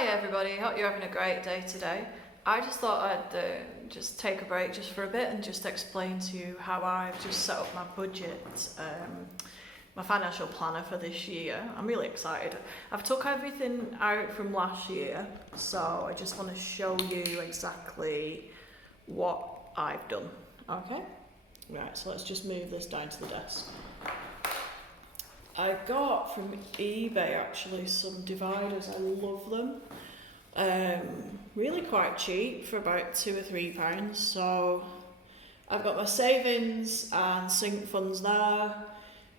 Hi everybody, hope you're having a great day today. I just thought I'd just take a break just for a bit and just explain to you how I've just set up my budget, my financial planner for this year. I'm really excited. I've took everything out from last year, so I just want to show you exactly what I've done. Okay? Right, so let's just move this down to the desk. I got from eBay actually some dividers. I love them. Really quite cheap for about £2 or £3. So I've got my savings and sync funds there.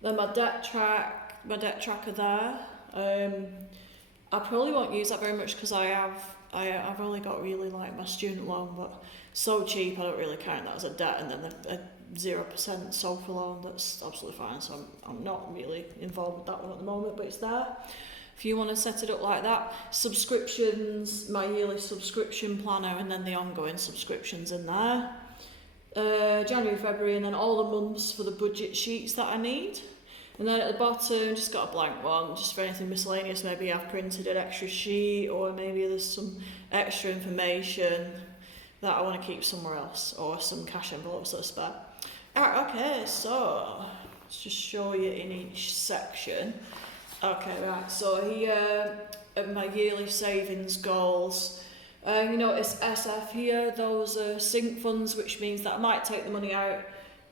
Then my debt tracker there. I probably won't use that very much because I've only got really like my student loan, but so cheap I don't really count that as a debt, and then a 0% SOFR loan, that's absolutely fine, so I'm not really involved with that one at the moment, but it's there if you want to set it up like that. Subscriptions, my yearly subscription planner, and then the ongoing subscriptions in there. January, February, and then all the months for the budget sheets that I need. And then at the bottom, just got a blank one, just for anything miscellaneous. Maybe I've printed an extra sheet, or maybe there's some extra information that I want to keep somewhere else, or some cash envelopes that are spare. Alright, okay, so let's just show you in each section. Okay, right, so here are my yearly savings goals. You notice SF here, those are sync funds, which means that I might take the money out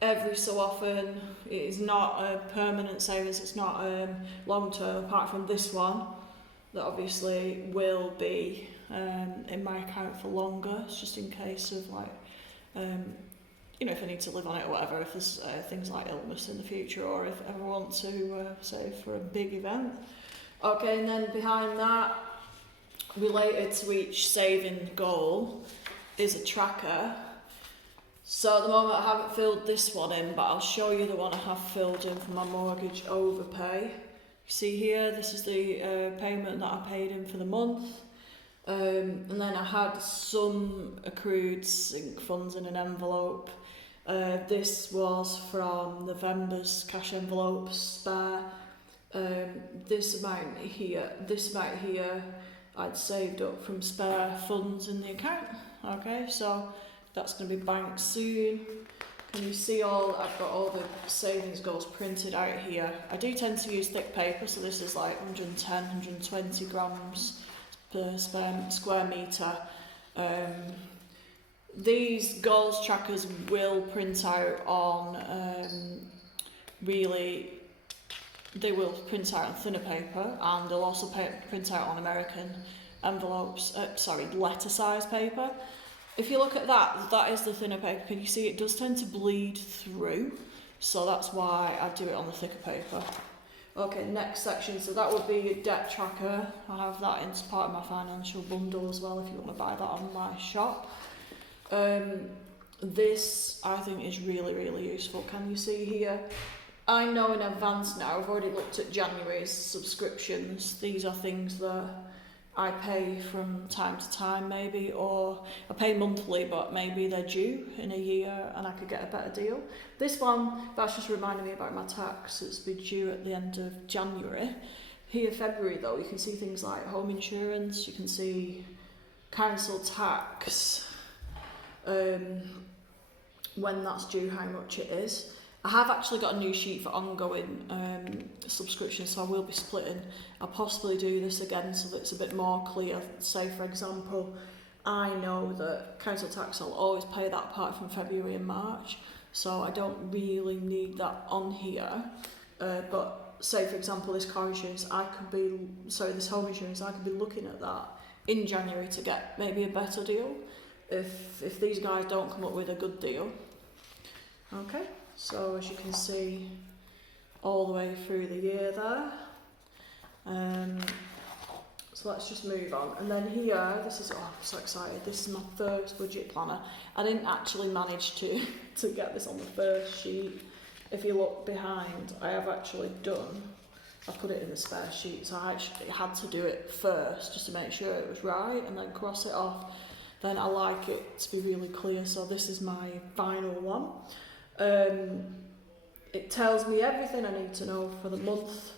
every so often. It is not a permanent savings, it's not long term, apart from this one that obviously will be in my account for longer. It's just in case of like if I need to live on it or whatever, if there's things like illness in the future, or if I ever want to save for a big event. Okay, and then behind that, related to each saving goal, is a tracker. So at the moment I haven't filled this one in, but I'll show you the one I have filled in for my mortgage overpay. You see here, this is the payment that I paid in for the month. And then I had some accrued sync funds in an envelope. This was from November's cash envelope spare. This amount here, I'd saved up from spare funds in the account. Okay, so that's going to be banked soon. Can you see I've got all the savings goals printed out here. I do tend to use thick paper, so this is like 110, 120 grams per square metre. These goals trackers will print out on they will print out on thinner paper, and they'll also print out on American envelopes, letter size paper. If you look at that is the thinner paper. Can you see it does tend to bleed through, so that's why I do it on the thicker paper. Okay, next section, so that would be your debt tracker. I have that as part of my financial bundle as well if you want to buy that on my shop. This I think is really, really useful. Can you see here? I know in advance now, I've already looked at January's subscriptions. These are things that I pay from time to time maybe, or I pay monthly but maybe they're due in a year and I could get a better deal. This one, that's just reminding me about my tax. It's been due at the end of January. Here, February though, you can see things like home insurance, you can see council tax, when that's due, how much it is. I have actually got a new sheet for ongoing subscriptions, so I will be splitting. I'll possibly do this again so that it's a bit more clear. Say for example, I know that council tax I'll always pay that part from February and March, so I don't really need that on here. But say for example this home insurance, I could be looking at that in January to get maybe a better deal if these guys don't come up with a good deal. Okay. So as you can see, all the way through the year there. So let's just move on. And then here, I'm so excited. This is my first budget planner. I didn't actually manage to get this on the first sheet. If you look behind, I have actually I put it in the spare sheet, so I actually had to do it first just to make sure it was right and then cross it off. Then I like it to be really clear, so this is my final one. It tells me everything I need to know for the month,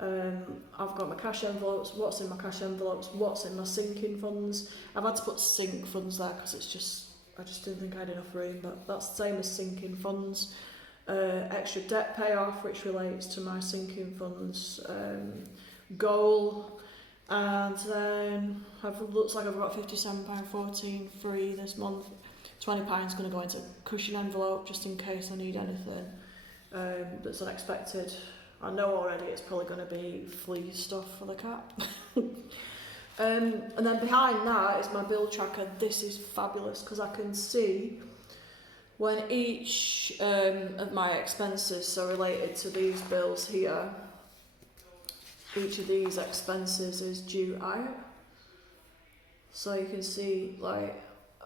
I've got my cash envelopes, what's in my cash envelopes, what's in my sinking funds. I've had to put sink funds there because I just didn't think I had enough room, but that's the same as sinking funds. Extra debt payoff, which relates to my sinking funds goal. And then looks like I've got £57.14 free this month. £20 going to go into a cushion envelope just in case I need anything that's unexpected. I know already it's probably going to be flea stuff for the cat. And then behind that is my bill tracker. This is fabulous because I can see when each of my expenses, so related to these bills here, each of these expenses is due out. So you can see, like,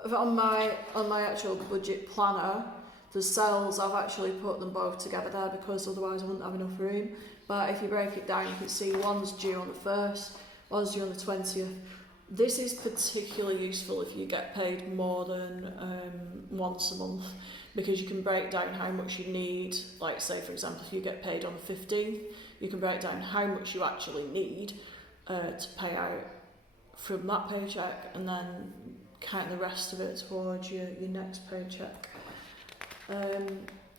on my actual budget planner, the cells, I've actually put them both together there because otherwise I wouldn't have enough room. But if you break it down, you can see one's due on the 1st, one's due on the 20th. This is particularly useful if you get paid more than once a month, because you can break down how much you need. Like, say for example, if you get paid on the 15th, you can break down how much you actually need to pay out from that paycheck, and then count the rest of it towards your next paycheck.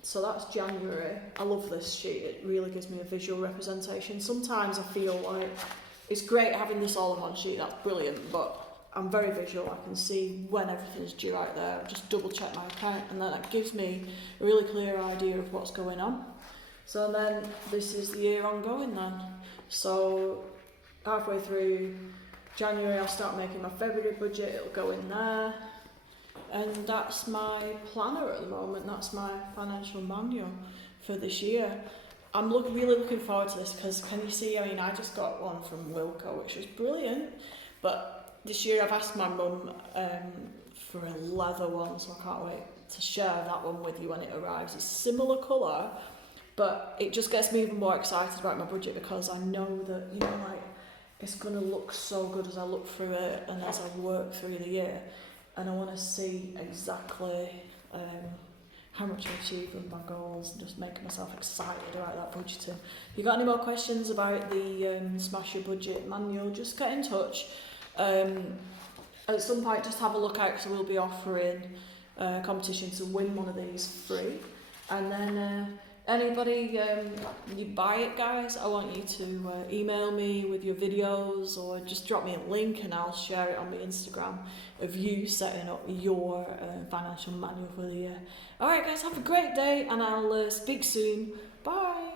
So that's January. I love this sheet, it really gives me a visual representation. Sometimes I feel like it's great having this all in one sheet, that's brilliant, but I'm very visual. I can see when everything's due out there. I just double check my account, and then that gives me a really clear idea of what's going on. So then this is the year ongoing then. So halfway through January I'll start making my February budget, it'll go in there. And that's my planner at the moment, that's my financial manual for this year. I'm really looking forward to this because, can you see, I mean, I just got one from Wilko, which is brilliant, but this year I've asked my mum for a leather one, so I can't wait to share that one with you when it arrives. It's similar colour, but it just gets me even more excited about my budget because I know that, you know, like, it's going to look so good as I look through it and as I work through the year. And I want to see exactly how much I achieved with my goals and just making myself excited about that budgeting. If you got any more questions about the Smash Your Budget manual, just get in touch. At some point, just have a look out because we'll be offering a competition to win one of these free. And then anybody, you buy it, guys, I want you to email me with your videos or just drop me a link and I'll share it on my Instagram of you setting up your financial manual for the year. Alright guys, have a great day and I'll speak soon. Bye!